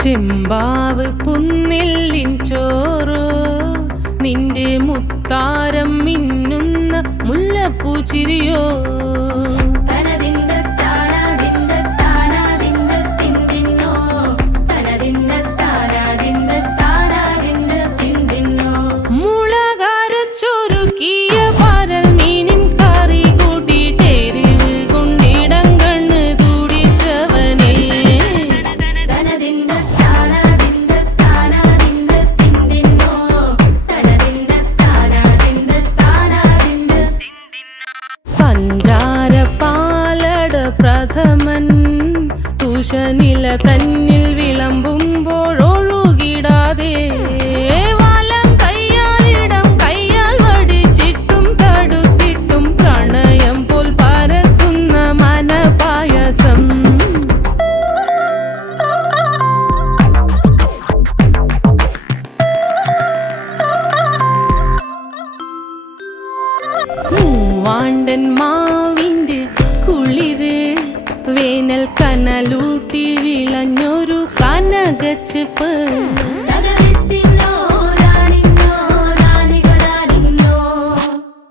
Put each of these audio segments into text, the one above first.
ചെമ്പാവ് പുന്നെല്ലിൻ ചോറോ നിന്റെ മുത്താരം മിന്നുന്ന മുല്ലപ്പൂച്ചിരിയോ പ്രഥമൻ തുഷനില തന്നിൽ വിളമ്പുമ്പോഴൊഴുകിടാതെ വലം കയ്യാലിടം കയ്യാൽ വടിച്ചിട്ടും തടുത്തിട്ടും പ്രണയം പോൽ പരക്കുന്ന മനപായസം മൂവാണ്ടൻ മാവിന്റെ കുളിര് വേനൽ കനലൂട്ടി വിളഞ്ഞൊരു കനകച്ചെപ്പ്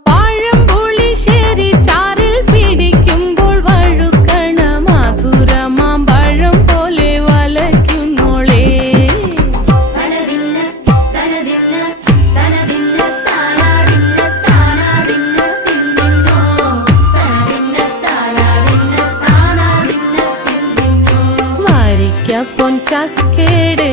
പഴംപുളിശ്ശേരി ചാറിൽ പിടിക്കുമ്പോൾ വഴുക്കണ മധുരമാം പഴം പോലെ വലയ്ക്കുന്നോളേ പൊൻചക്കേട്